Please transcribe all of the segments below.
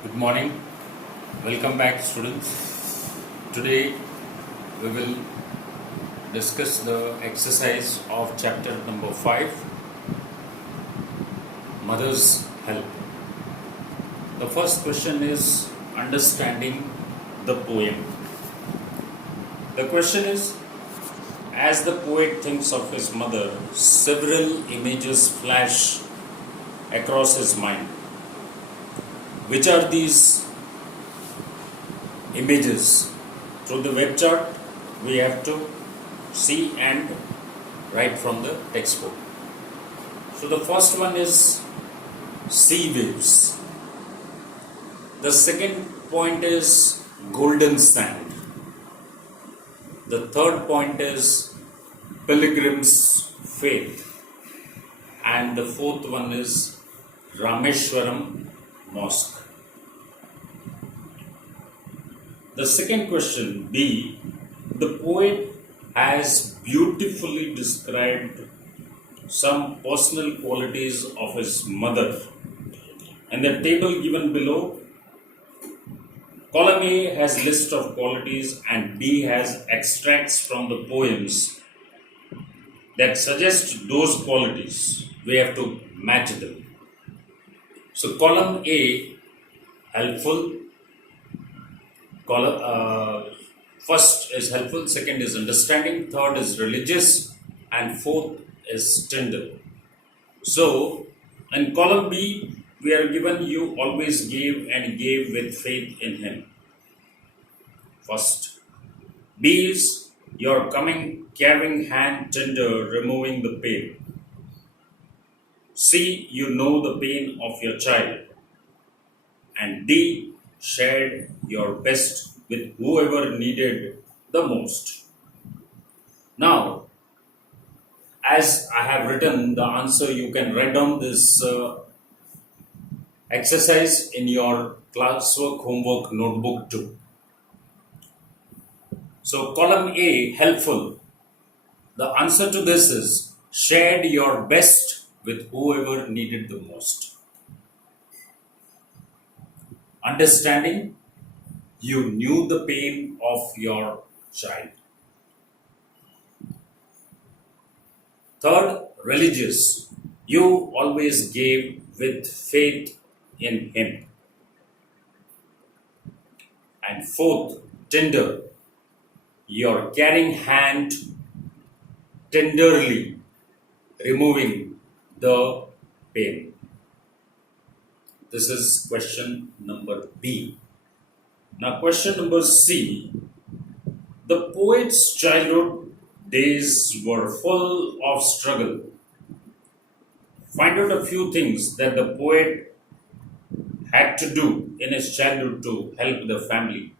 Good morning. Welcome back, students. Today we will discuss the exercise of chapter number 5, Mother's Help. The first question is understanding the poem. The question is, as the poet thinks of his mother, several images flash across his mind. Which are these images? Through the web chart, we have to see and write from the textbook. So the first one is sea waves. The second point is golden sand. The third point is pilgrim's faith. And the fourth one is Rameshwaram Mosque. The second question, B. The poet has beautifully described some personal qualities of his mother. In the table given below, column A has list of qualities and B has extracts from the poems that suggest those qualities. We have to match them. So column A, helpful. First is helpful, second is understanding, third is religious, and fourth is tender. So in column B, we are given you always gave and gave with faith in him. First. B is your coming, caring hand tender, removing the pain. C, you know the pain of your child. And D, shared your best with whoever needed the most. Now, as I have written the answer, you can write down this exercise in your classwork homework notebook too. So column A, helpful. The answer to this is shared your best with whoever needed the most. Understanding, you knew the pain of your child. Third, religious, you always gave with faith in him. And fourth, tender, your caring hand tenderly removing the pain. This is question number B. Now question number C. The poet's childhood days were full of struggle. Find out a few things that the poet had to do in his childhood to help the family.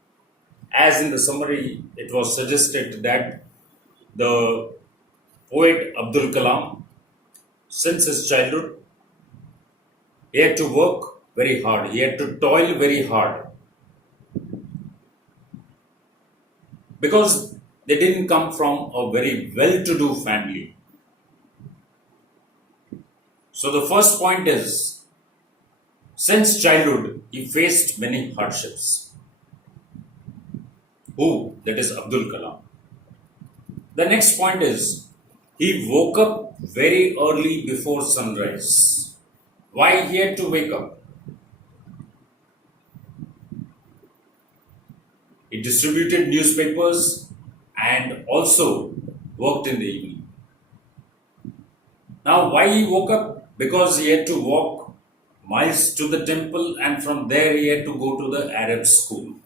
As in the summary, it was suggested that the poet Abdul Kalam, since his childhood, he had to work very hard. He had to toil very hard. Because they didn't come from a very well-to-do family. So the first point is, since childhood, he faced many hardships. Who? That is Abdul Kalam. The next point is, he woke up very early before sunrise. Why he had to wake up? He distributed newspapers and also worked in the evening. Now, why he woke up? Because he had to walk miles to the temple and from there he had to go to the Arab school.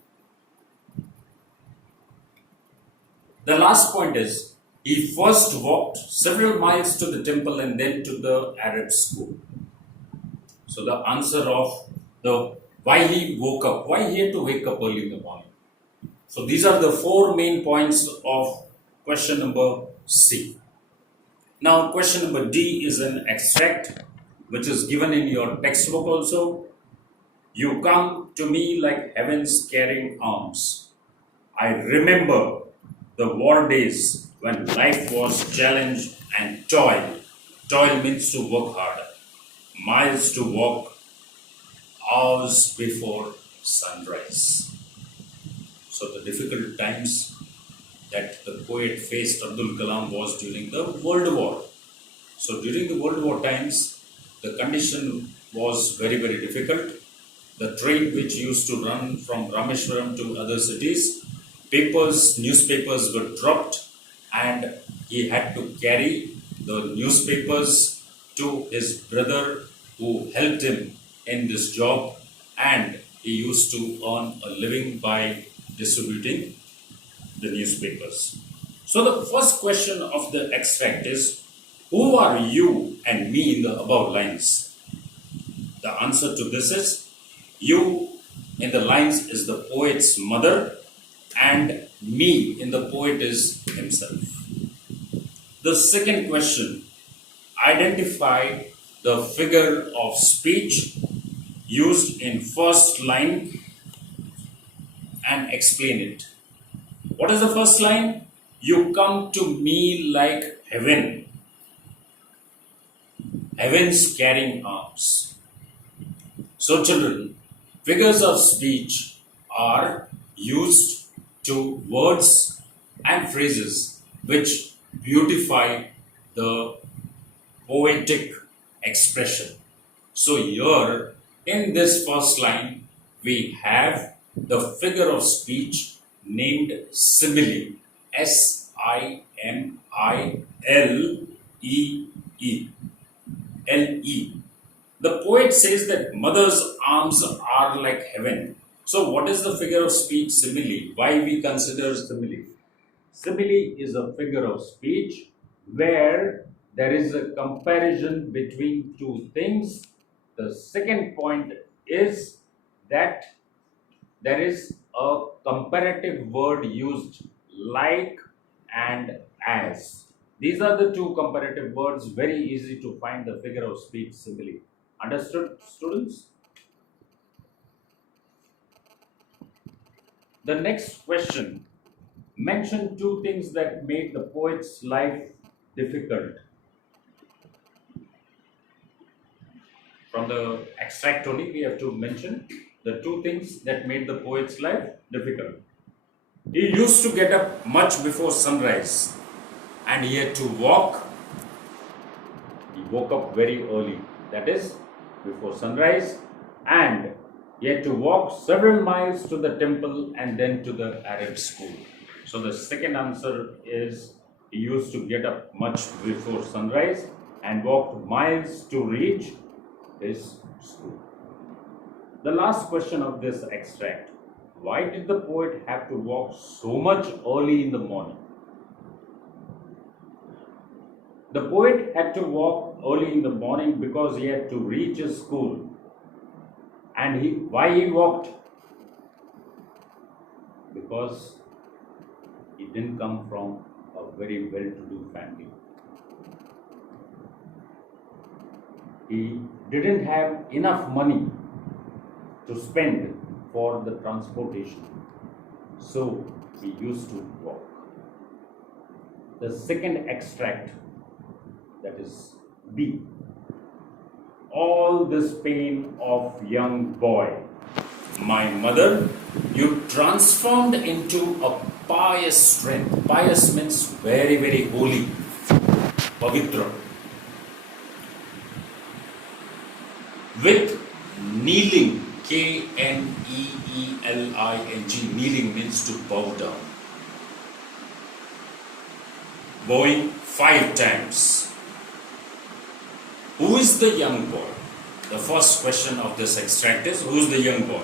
The last point is, he first walked several miles to the temple and then to the Arab school. So the answer of the why he woke up, why he had to wake up early in the morning. So these are the four main points of question number C. Now question number D is an extract which is given in your textbook also. You come to me like heaven's caring arms. I remember the war days when life was challenge and toil. Toil means to work hard, miles to walk, hours before sunrise. So the difficult times that the poet faced Abdul Kalam was during the World War. So during the World War times, the condition was very, very difficult. The train which used to run from Rameshwaram to other cities, newspapers were dropped, and he had to carry the newspapers to his brother who helped him in this job, and he used to earn a living by distributing the newspapers. So the first question of the extract is, who are you and me in the above lines? The answer to this is, you in the lines is the poet's mother, and me in the poet is himself. The second question, identify the figure of speech used in first line and explain it. What is the first line? You come to me like heaven. Heaven's carrying arms. So children, figures of speech are used to words and phrases which beautify the poetic expression. So here in this first line we have the figure of speech named simile. SIMILE. LE. The poet says that mother's arms are like heaven. So what is the figure of speech simile? Why we consider simile? Simile is a figure of speech where there is a comparison between two things. The second point is that there is a comparative word used, like and as. These are the two comparative words, very easy to find the figure of speech simile. Understood, students? The next question, mention two things that made the poet's life difficult. From the extract only, we have to mention the two things that made the poet's life difficult. He used to get up much before sunrise, and he had to walk. He woke up very early, that is, before sunrise, and he had to walk several miles to the temple and then to the Arab school. So the second answer is, he used to get up much before sunrise and walked miles to reach his school. The last question of this extract, why did the poet have to walk so much early in the morning? The poet had to walk early in the morning because he had to reach his school. And why he walked? Because he didn't come from a very well-to-do family. He didn't have enough money to spend for the transportation. So he used to walk. The second extract, that is B. All this pain of young boy, my mother, you transformed into a pious strength. Pious means very, very holy. Pavitra. With kneeling, KNEELING, kneeling means to bow down. Bowing 5 times. Who is the young boy? The first question of this extract is, who is the young boy?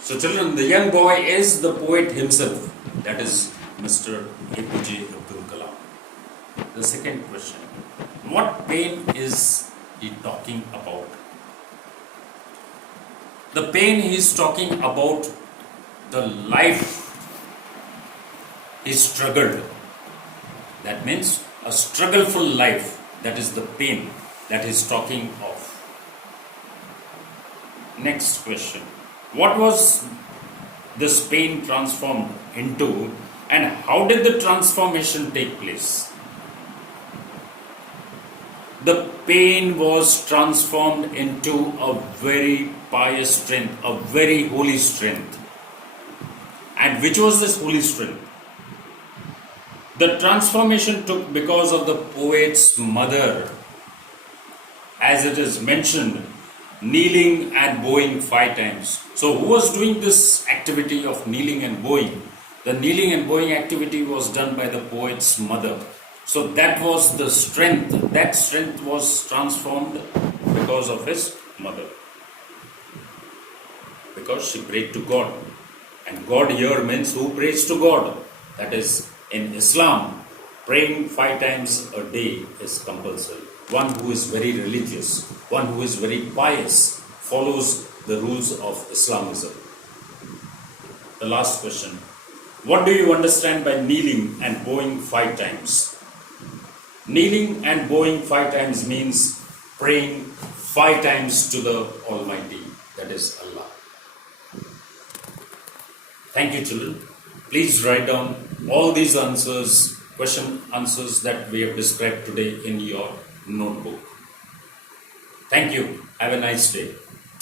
So children, the young boy is the poet himself, that is Mr. APJ Abdul Kalam. The second question, what pain is he talking about? The pain he is talking about, the life he struggled. That means a struggleful life. That is the pain that he is talking of. Next question. What was this pain transformed into, and how did the transformation take place? the pain was transformed into a very pious strength, a very holy strength. And which was this holy strength? The transformation took because of the poet's mother, as it is mentioned, kneeling and bowing 5 times. So, who was doing this activity of kneeling and bowing? The kneeling and bowing activity was done by the poet's mother. So, that was the strength. That strength was transformed because of his mother. Because she prayed to God. And God here means who prays to God. That is, in Islam, praying 5 times a day is compulsory. One who is very religious, one who is very pious, follows the rules of Islamism. The last question. What do you understand by kneeling and bowing 5 times? Kneeling and bowing 5 times means praying 5 times to the Almighty, that is Allah. Thank you, children. Please write down all these answers, question answers that we have described today in your notebook. Thank you. Have a nice day.